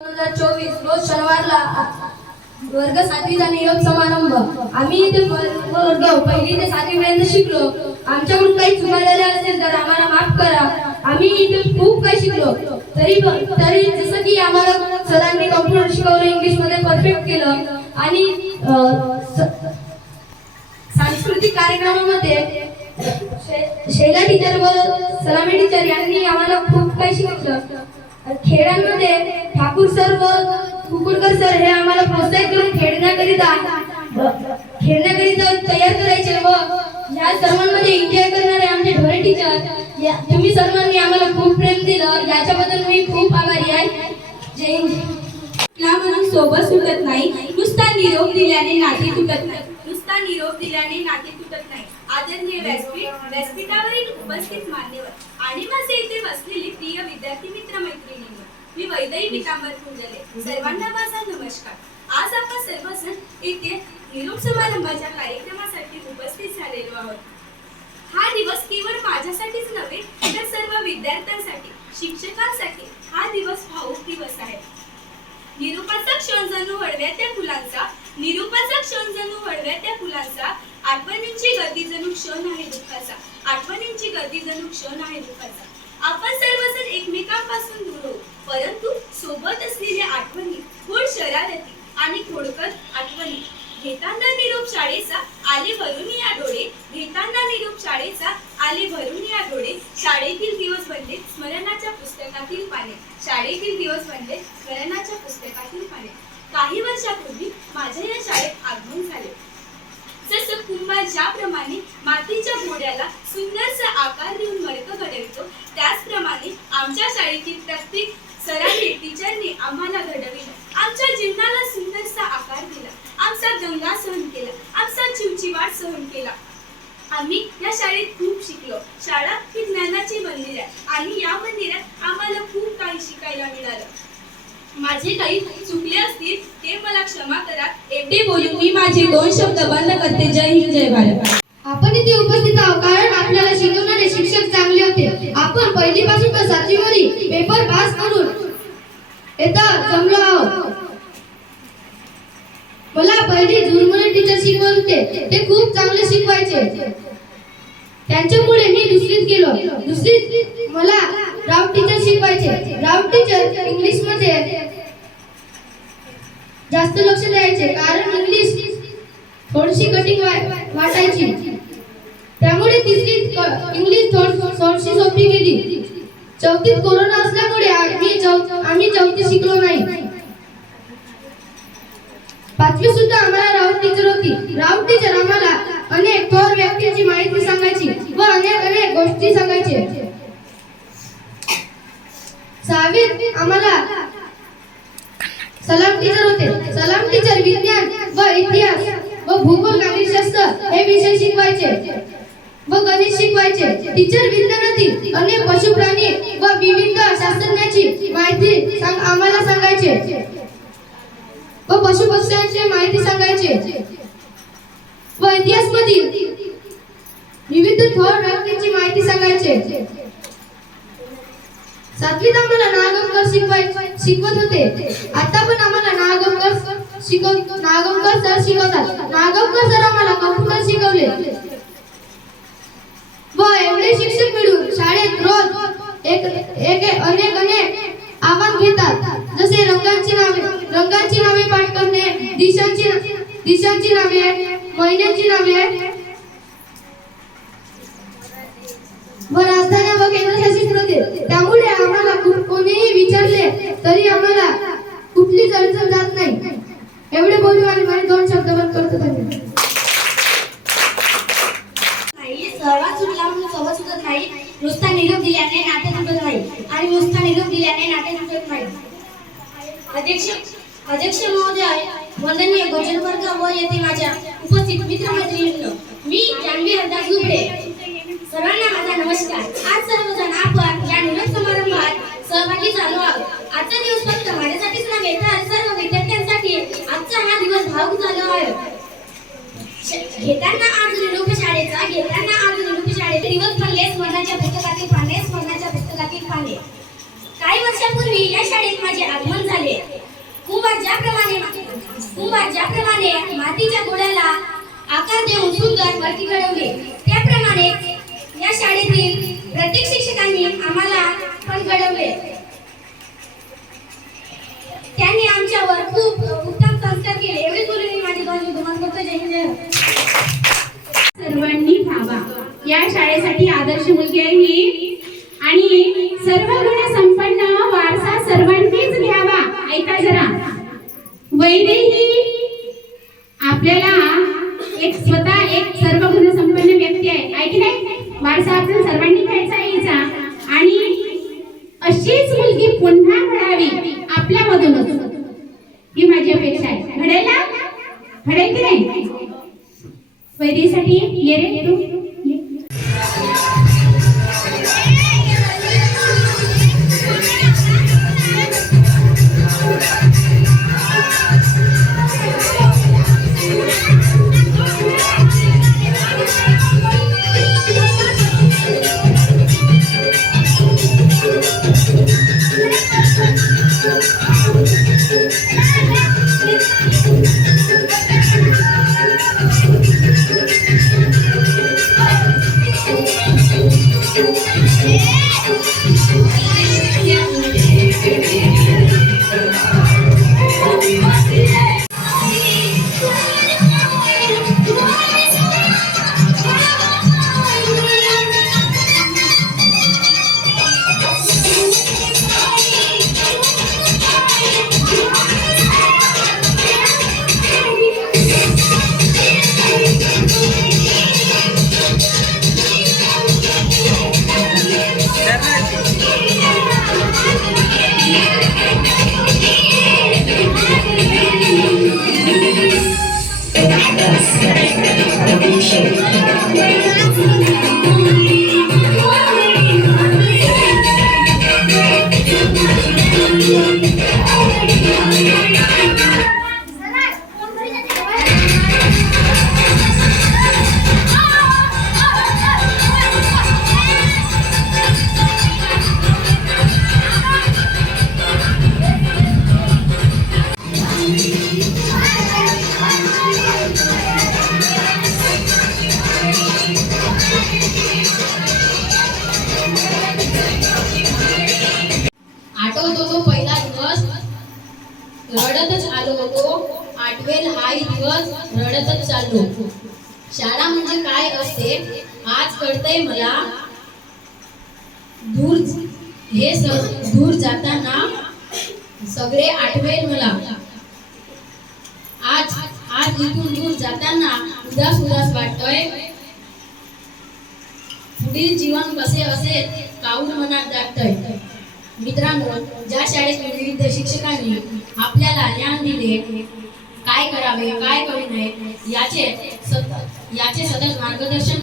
2024 रोज शनिवारला वर्ग 7वीचा निरोप समारंभ. आम्ही इथे वर्ग 1ली ते 7वी पर्यंत शिकलो. आमच्याकडून काही चुका झाल्या असेल तर आम्हाला माफ करा. आम्ही इथे खूप काही शिकलो. तरी जसं की आम्हाला सरांनी कॉम्प्युटर शिकवलं, इंग्लिश मध्ये परफेक्ट केलं आणि सांस्कृतिक कार्यक्रमामध्ये शैला टीचर व सलामी टीचर यांनी आम्हाला खूप काही शिकवलं. खेळांमध्ये ठाकूर सर व कुकुडकर सर हे आम्हाला प्रोत्साहित करून खेळण्याकरिता तयार करायचे व या सर्वांमध्ये एन्जॉय करणारे आमचे ढोरे टीचर, तुम्ही सर्वांनी आम्हाला खूप प्रेम दिलं, याच्याबद्दल मी खूप आभारी आहे. जय हिंद. म्हणून सोबत सुटत नाही, नुसता निरोप दिल्याने नाती तुटत नाही. नुसता निरोप दिल्याने नाती तुटत नाही. आदरणीय व्यासपीठावरील उपस्थित मान्यवर आणि माझे इथे बसलेले प्रिय विद्यार्थी मित्र मैत्रिणींनो, मी वैदेही पितांबर फुंजले, सर्वांना माझा नमस्कार. आज आपण सर्वजण इथे निरोप समारंभाच्या कार्यक्रमासाठी उपस्थित झालेलो आहोत. हा दिवस केवळ माझ्यासाठीच नव्हे तर सर्व विद्यार्थ्यांसाठी, शिक्षकांसाठी हा दिवस भावूक दिवस आहे. निरूपाचा क्षण जणू वळव्या त्या फुलांचा, आठवणींची गर्दी जणू क्षण आहे दुःखाचा. आपण सर्वजण एकमेकांपासून दूर होऊ, परंतु सोबत असलेल्या आठवणी, गोड शरारती आणि खोडकर आठवणी. घेताना निरोप शाळेचा आले भरून या डोळे. शाळेतील दिवस बनले स्मरणाच्या पुस्तकातील पाने. काही वर्षापूर्वी माझ्या या शाळेत आगमन झाले. जसं कुंभार ज्याप्रमाणे मातीच्या घोड्याला सुंदरसा आकार देऊन मडकं घडवितो, त्याचप्रमाणे आमच्या शाळेतील प्रत्येक सरांनी, टीचरने आम्हाला घडविलं. आमच्या जीवनाला सुंदरसा आकार दिला, आमचा दंगा सहन केला, आमचा चिवचिवाट सहन केला. आम्ही या शाळेत खूप शिकलो. शाळा ही ज्ञानाचे मंदिर आहे आणि या मंदिरात आम्हाला खूप काही शिकायला मिळालं. माझे काही चुकले असतील ते मला क्षमा करा. एवढे बोलून मी माझे 2 शब्द बंद करते. जय हिंद, जय भारत. आपण इथे उपस्थित आहोत कारण आपल्याला शिकवणारे शिक्षक चांगले होते. आपण 1ली पासून तर 7वी मध्ये पेपर पास करून इथं जमलो आहोत. मला 1ली झुरमुरे टीचर शिकवत होते, ते खूप चांगले शिकवायचे. त्यांच्यामुळे मी 2रीत गेलो. 2रीत मला राऊत टीचर शिकवायचे. राऊत टीचर इंग्लिश मध्ये जास्त लक्ष द्यायचे कारण इंग्लिश थोडीशी कठीण वाटायची. त्यामुळे 3रीत इंग्लिश थोडीशी सोपी गेली. 4थीत कोरोना असल्यामुळे आम्ही 4थी शिकलो नाही. 5वी सुद्धा आम्हाला राऊत टीचर होती. राऊत टीचर आम्हाला अनेक थोर व्यक्तींची माहिती सांगायची व अनेक गोष्टी सांगायचे. 6वीत आम्हाला सलाम टीचर होते. सलाम टीचर विज्ञान व इतिहास व भूगोल, नागरिकशास्त्र हे विषय शिकवायचे व गणित शिकवायचे. टीचर विज्ञानातील अनेक पशु, प्राणी व विविध शास्त्रज्ञांची माहिती आम्हाला सांगायचे व पशु पक्ष्यांची माहिती सांगायचे व इतिहास मधील विविध थोर व्यक्तींची माहिती सांगायचे. 7वीत आम्हाला नागमकर शिकवत होते. आता पण आम्हाला नागमकर सर शिकवतात. नागमकर सर आम्हाला कॉम्प्युटर शिकवले व एवढे शिक्षक मिळून शाळेत रोज अनेक आव्हान घेतात. जसे रंगांची नावे पाठ करणे, दिशांची नावे, महिन्यांची नावे व राजधान्या व केंद्रशासित प्रदेश. त्यामुळे आम्हाला कोणीही विचारले तरी आम्हाला कुठलीच अडचण जात नाही. एवढे बोलू आणि माझे 2 शब्द बंद करतो. सहवास सुटला म्हणून सोबत सुटत नाही. नुसता निरोप दिल्याने नाते तुटत नाही आणि नुसता निरोप दिल्याने नाते तुटत नाही. अध्यक्ष महोदय, वंदनीय भोजन वर्ग व येथे माझ्या उपस्थित मित्रमैत्रिणींनो, मी जान्हवी हरदास दुबळे, सर्वांना माझा नमस्कार. आज सर्वजण आपण या निरोप समारंभात सहभागी झालो आहोत. आजचा दिवस फक्त माझ्यासाठीच नव्हे तर सर्व विद्यार्थ्यांसाठी आजचा हा दिवस भावूक झाला आहे. घेताना आज निरोप शाळेचा दिवस पडले स्मरणाच्या पुस्तकातील पाने. काही वर्षापूर्वी वर्षापूर्वी या शाळेत माझे आगमन झाले. कुंभार ज्याप्रमाणे मातीच्या गोळ्याला आकार देऊन सुंदर मूर्ती घडवली, त्याप्रमाणे या शाळेतील प्रत्येक शिक्षकांनी आम्हाला पण घडवले. त्यांनी आमच्यावर खूप उत्तम संस्कार केले. एवढे बोलून मी माझे दोन शब्द करतो. जय हिंद, जय भारत. सर्वांनी व्हावा. या शाळेसाठी आदर्श मुलगी आहे ही आणि सर्व गुण संपन्न वारसा सर्वांनीच घ्यावा. ऐका जरा, वैदेही आपल्याला एक स्वतः एक सर्व गुण संपन्न व्यक्ती आहे. ऐक नाही, वारसा आपण सर्वांनी घ्यायचा यायचा आणि अशीच मुलगी पुन्हा घडावी आपल्यामधूनच, ही माझी अपेक्षा आहे. घडेल ना? घडेल की नाही? वैदेहीसाठी ये रे तू ये. आठवतो तो पहिला दिवस, रडतच आलो होतो. आठवेल हाही दिवस, रडतच चाललो. शाळा म्हणजे काय असते आज कळतंय मला. दूर जाताना सगळे आठवेल मला. आज इथून दूर जाताना उदास उदास वाटतोय. पुढील जीवन कसे असेल काहून मनात जागतंय. मित्रांनो, ज्या शाळेत विविध शिक्षकांनी आपल्याला ज्ञान दिले, काय करावे काय करू नये याचे सतत मार्गदर्शन